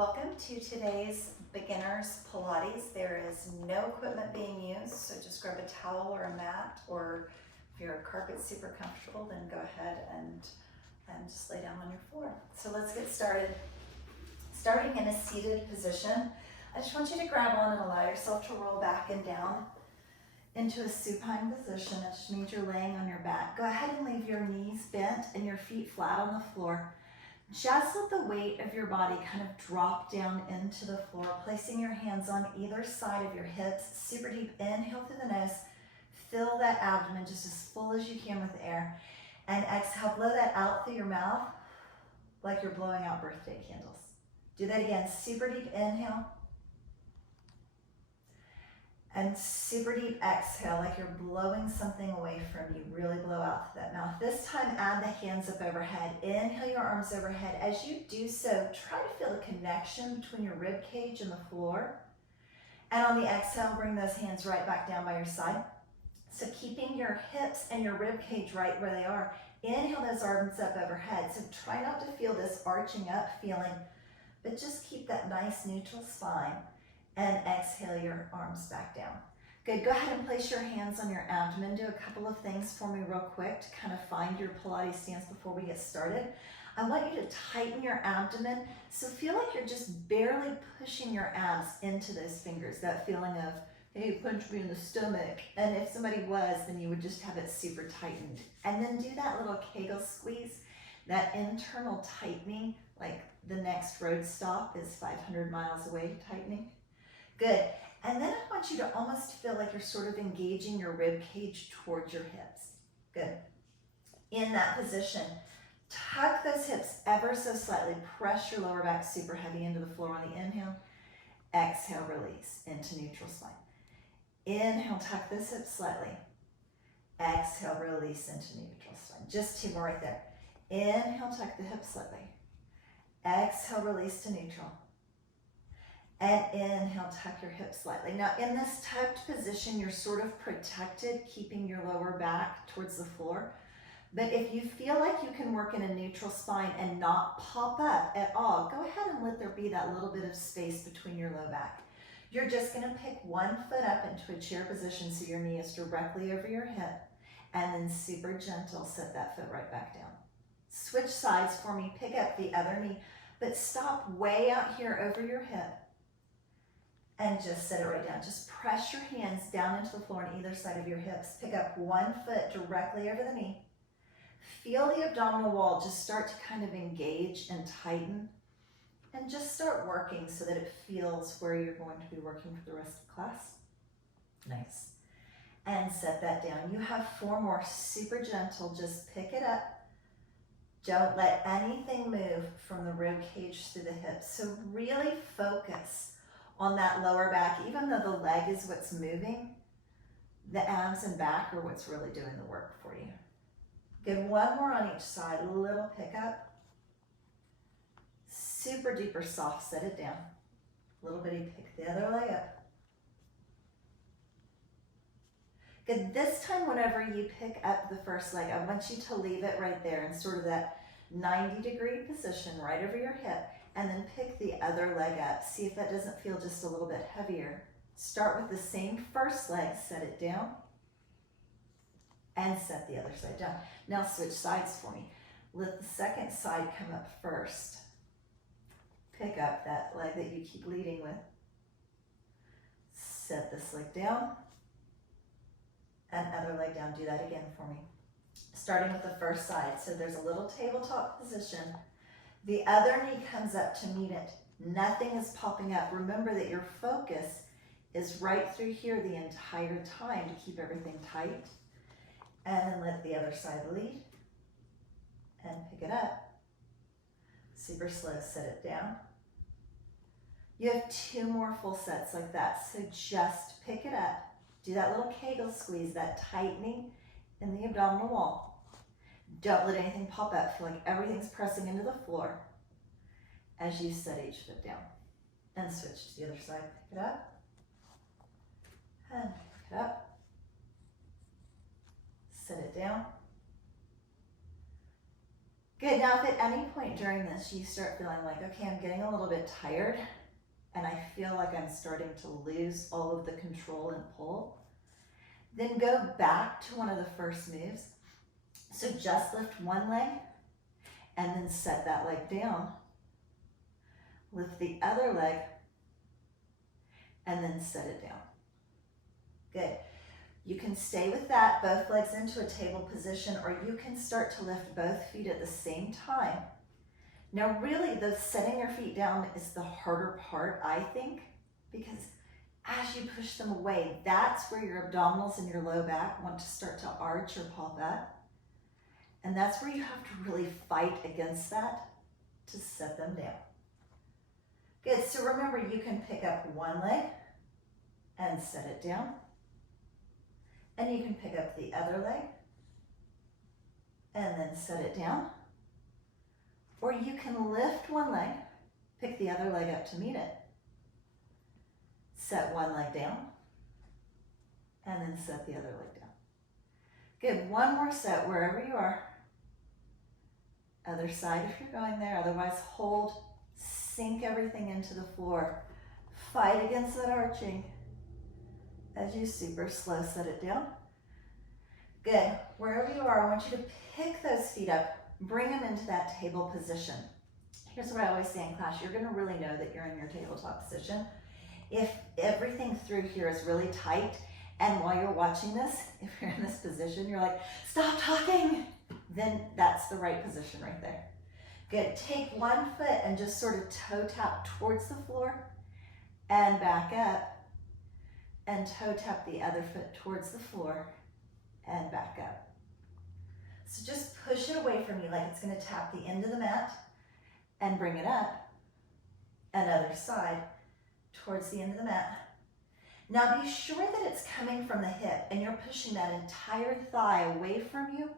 Welcome to today's beginner's Pilates. There is no equipment being used, so just grab a towel or a mat, or if your carpet's super comfortable, then go ahead and just lay down on your floor. So let's get started. Starting in a seated position, I just want you to grab on and allow yourself to roll back and down into a supine position. That just means you're laying on your back. Go ahead and leave your knees bent and your feet flat on the floor. Just let the weight of your body kind of drop down into the floor, placing your hands on either side of your hips. Super deep inhale through the nose. Fill that abdomen just as full as you can with air. And exhale, blow that out through your mouth like you're blowing out birthday candles. Do that again. Super deep inhale. And super deep exhale, like you're blowing something away from you. Really blow out through that mouth. This time, add the hands up overhead. Inhale your arms overhead. As you do so, try to feel the connection between your rib cage and the floor. And on the exhale, bring those hands right back down by your side. So keeping your hips and your rib cage right where they are. Inhale those arms up overhead. So try not to feel this arching up feeling, but just keep that nice neutral spine. And exhale your arms back down. Good, go ahead and place your hands on your abdomen. Do a couple of things for me real quick to kind of find your Pilates stance before we get started. I want you to tighten your abdomen, so feel like you're just barely pushing your abs into those fingers. That feeling of, hey, punch me in the stomach. And if somebody was, then you would just have it super tightened. And then do that little Kegel squeeze, that internal tightening, like the next road stop is 500 miles away tightening. Good. And then I want you to almost feel like you're sort of engaging your rib cage towards your hips. Good. In that position, tuck those hips ever so slightly. Press your lower back super heavy into the floor on the inhale. Exhale, release into neutral spine. Inhale, tuck those hips slightly. Exhale, release into neutral spine. Just two more right there. Inhale, tuck the hips slightly. Exhale, release to neutral. And inhale, tuck your hips slightly. Now in this tucked position, you're sort of protected, keeping your lower back towards the floor. But if you feel like you can work in a neutral spine and not pop up at all, go ahead and let there be that little bit of space between your low back. You're just gonna pick one foot up into a chair position so your knee is directly over your hip, and then super gentle, set that foot right back down. Switch sides for me, pick up the other knee, but stop way out here over your hip. And just set it right down. Just press your hands down into the floor on either side of your hips. Pick up one foot directly over the knee. Feel the abdominal wall just start to kind of engage and tighten. And just start working so that it feels where you're going to be working for the rest of the class. Nice. And set that down. You have four more, super gentle. Just pick it up. Don't let anything move from the rib cage through the hips. So really focus on that lower back. Even though the leg is what's moving, the abs and back are what's really doing the work for you. Good, one more on each side, a little pickup. Super duper soft, set it down. Little bitty pick the other leg up. Good, this time whenever you pick up the first leg, I want you to leave it right there in sort of that 90-degree position right over your hip. And then pick the other leg up. See if that doesn't feel just a little bit heavier. Start with the same first leg, set it down, and set the other side down. Now switch sides for me. Let the second side come up first. Pick up that leg that you keep leading with. Set this leg down, and other leg down. Do that again for me. Starting with the first side. So there's a little tabletop position. The other knee comes up to meet it. Nothing is popping up. Remember that your focus is right through here the entire time to keep everything tight. And then let the other side lead. And pick it up. Super slow, set it down. You have two more full sets like that. So just pick it up. Do that little Kegel squeeze, that tightening in the abdominal wall. Don't let anything pop up. Feel like everything's pressing into the floor as you set each foot down. And switch to the other side. Pick it up. And pick it up. Set it down. Good, now if at any point during this you start feeling like, okay, I'm getting a little bit tired and I feel like I'm starting to lose all of the control and pull, then go back to one of the first moves. So just lift one leg and then set that leg down. Lift the other leg and then set it down. Good. You can stay with that, both legs into a table position, or you can start to lift both feet at the same time. Now really, the setting your feet down is the harder part, I think, because as you push them away, that's where your abdominals and your low back want to start to arch or pop up. And that's where you have to really fight against that to set them down. Good, so remember, you can pick up one leg and set it down. And you can pick up the other leg and then set it down. Or you can lift one leg, pick the other leg up to meet it. Set one leg down and then set the other leg down. Good, one more set wherever you are. Other side if you're going there, otherwise hold, sink everything into the floor. Fight against that arching as you super slow set it down. Good, wherever you are, I want you to pick those feet up, bring them into that table position. Here's what I always say in class, you're gonna really know that you're in your tabletop position if everything through here is really tight, and while you're watching this, if you're in this position, you're like, stop talking, then that's the right position right there. Good, take one foot and just sort of toe tap towards the floor and back up, and toe tap the other foot towards the floor and back up. So just push it away from you like it's gonna tap the end of the mat and bring it up, and other side towards the end of the mat. Now be sure that it's coming from the hip and you're pushing that entire thigh away from you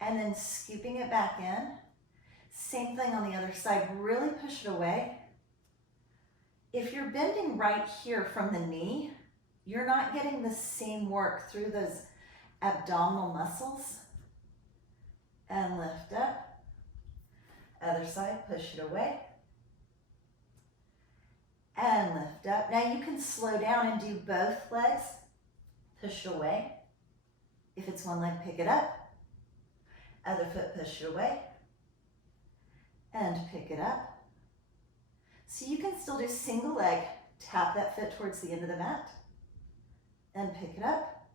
and then scooping it back in. Same thing on the other side, really push it away. If you're bending right here from the knee, you're not getting the same work through those abdominal muscles. And lift up. Other side, push it away. And lift up. Now you can slow down and do both legs. Push it away. If it's one leg, pick it up. Other foot, push it away. And pick it up. So you can still do single leg, tap that foot towards the end of the mat, and pick it up.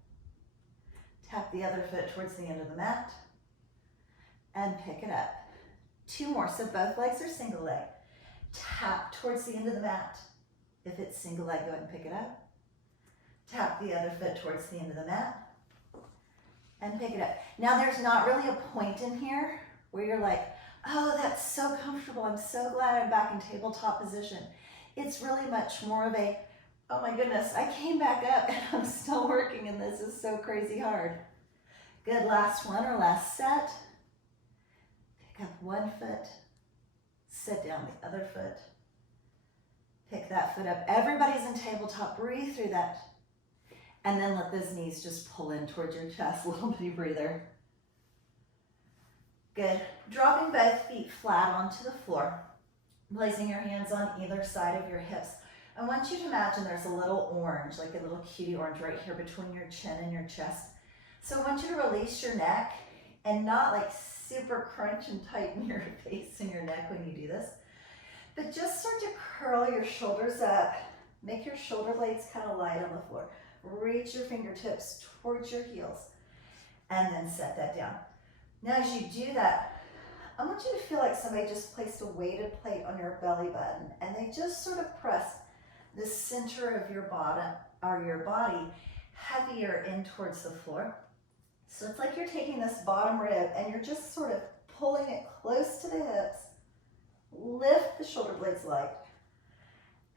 Tap the other foot towards the end of the mat, and pick it up. Two more, so both legs are single leg. Tap towards the end of the mat. If it's single leg, go ahead and pick it up. Tap the other foot towards the end of the mat, and pick it up. Now there's not really a point in here where you're like, oh, that's so comfortable. I'm so glad I'm back in tabletop position. It's really much more of a, oh my goodness, I came back up and I'm still working and this is so crazy hard. Good, last one or last set. Pick up one foot, sit down the other foot. Pick that foot up. Everybody's in tabletop, breathe through that. And then let those knees just pull in towards your chest, a little bitty breather. Good. Dropping both feet flat onto the floor, placing your hands on either side of your hips. I want you to imagine there's a little orange, like a little cutie orange right here between your chin and your chest. So I want you to release your neck and not like super crunch and tighten your face and your neck when you do this, but just start to curl your shoulders up. Make your shoulder blades kind of light on the floor. Reach your fingertips towards your heels and then set that down. Now as you do that, I want you to feel like somebody just placed a weighted plate on your belly button and they just sort of press the center of your bottom or your body heavier in towards the floor. So it's like you're taking this bottom rib and you're just sort of pulling it close to the hips. Lift the shoulder blades light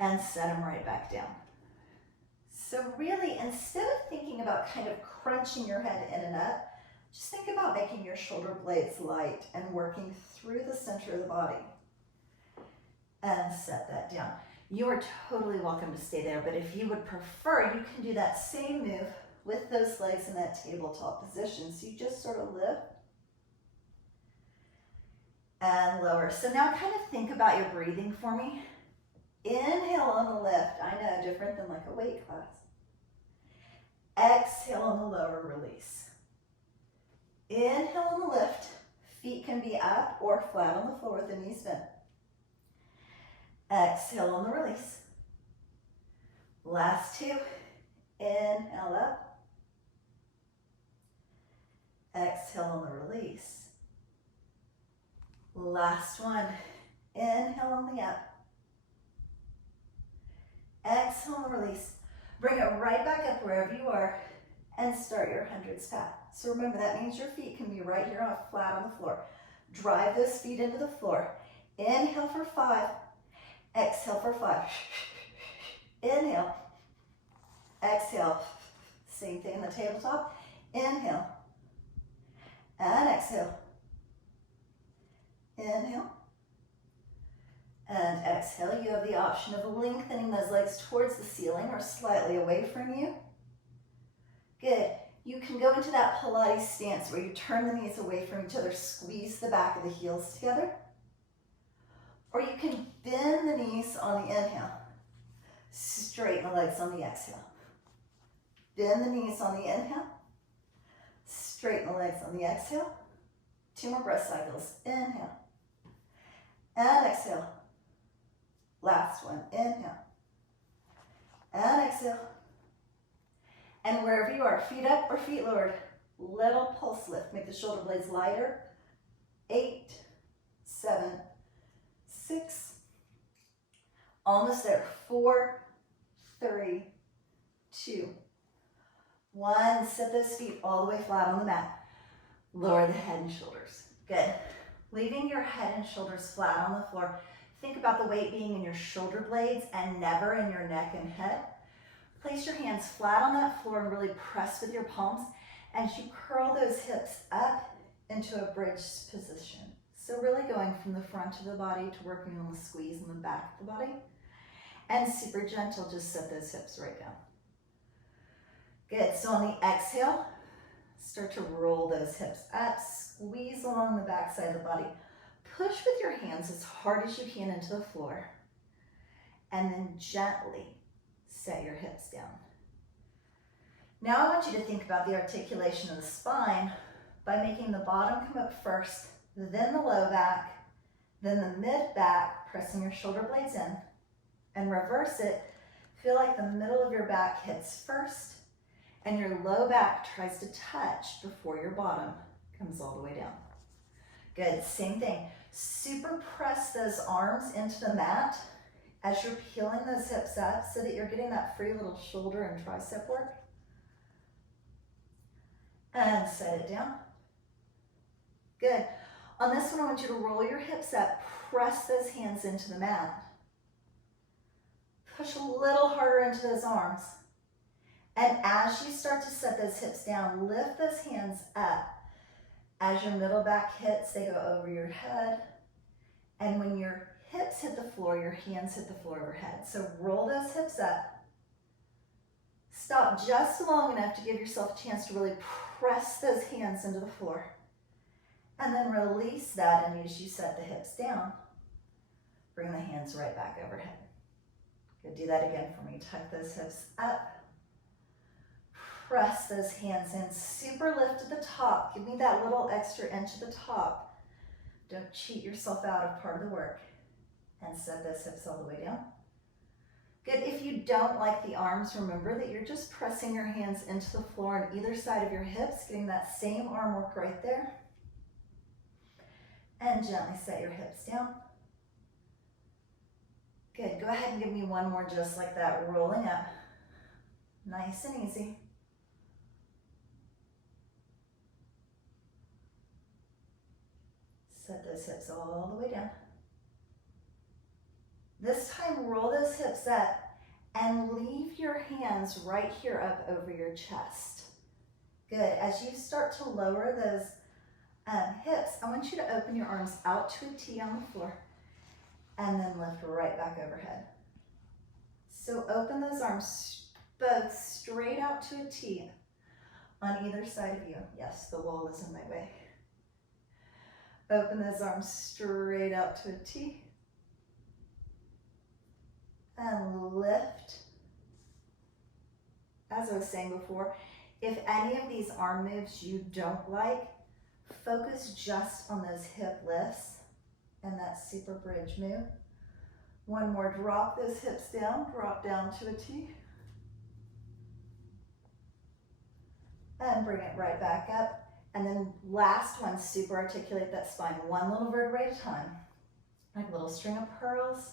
and set them right back down. So really, instead of thinking about kind of crunching your head in and up, just think about making your shoulder blades light and working through the center of the body. And set that down. You are totally welcome to stay there, but if you would prefer, you can do that same move with those legs in that tabletop position. So you just sort of lift and lower. So now kind of think about your breathing for me. Inhale on the lift. I know, different than like a weight class. Exhale on the lower, release. Inhale on the lift. Feet can be up or flat on the floor with the knees bent. Exhale on the release. Last two. Inhale up. Exhale on the release. Last one. Inhale on the up. Exhale on the release. Bring it right back up wherever you are and start your hundreds pat. So remember, that means your feet can be right here flat on the floor. Drive those feet into the floor. Inhale for 5. Exhale for 5. Inhale. Exhale. Same thing in the tabletop. Inhale. And exhale. Inhale. And exhale. You have the option of lengthening those legs towards the ceiling or slightly away from you. Good. You can go into that Pilates stance where you turn the knees away from each other, squeeze the back of the heels together. Or you can bend the knees on the inhale, straighten the legs on the exhale. Bend the knees on the inhale, straighten the legs on the exhale. 2 more breath cycles. Inhale and exhale. Last one. Inhale and exhale. And wherever you are, feet up or feet lowered, little pulse lift. Make the shoulder blades lighter. 8, 7, 6. Almost there. 4, 3, 2, 1. Set those feet all the way flat on the mat. Lower the head and shoulders. Good. Leaving your head and shoulders flat on the floor. Think about the weight being in your shoulder blades and never in your neck and head. Place your hands flat on that floor and really press with your palms as you curl those hips up into a bridge position. So really going from the front of the body to working on the squeeze in the back of the body. And super gentle, just set those hips right down. Good, so on the exhale, start to roll those hips up, squeeze along the back side of the body. Push with your hands as hard as you can into the floor. And then gently set your hips down. Now I want you to think about the articulation of the spine by making the bottom come up first, then the low back, then the mid back, pressing your shoulder blades in, and reverse it. Feel like the middle of your back hits first, and your low back tries to touch before your bottom comes all the way down. Good, same thing. Super press those arms into the mat as you're peeling those hips up so that you're getting that free little shoulder and tricep work. And set it down. Good. On this one, I want you to roll your hips up, press those hands into the mat. Push a little harder into those arms. And as you start to set those hips down, lift those hands up. As your middle back hits, they go over your head. And when your hips hit the floor, your hands hit the floor overhead. So roll those hips up. Stop just long enough to give yourself a chance to really press those hands into the floor. And then release that, and as you set the hips down, bring the hands right back overhead. Good, do that again for me. Tuck those hips up. Press those hands in. Super lift at the top. Give me that little extra inch at the top. Don't cheat yourself out of part of the work. And set those hips all the way down. Good. If you don't like the arms, remember that you're just pressing your hands into the floor on either side of your hips, getting that same arm work right there. And gently set your hips down. Good. Go ahead and give me one more just like that, rolling up. Nice and easy. Set those hips all the way down. This time, roll those hips up and leave your hands right here up over your chest. Good. As you start to lower those hips, I want you to open your arms out to a T on the floor and then lift right back overhead. So open those arms both straight out to a T on either side of you. Yes, the wall is in my way. Open those arms straight out to a T. And lift. As I was saying before, if any of these arm moves you don't like, focus just on those hip lifts and that super bridge move. One more, drop those hips down, drop down to a T. And bring it right back up. And then last one, super articulate that spine, one little vertebrae at a time. Like a little string of pearls.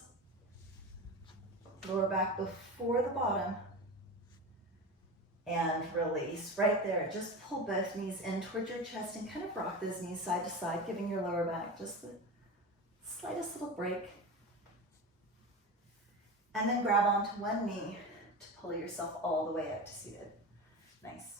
Lower back before the bottom. And release right there. Just pull both knees in towards your chest and kind of rock those knees side to side, giving your lower back just the slightest little break. And then grab onto one knee to pull yourself all the way up to seated. Nice.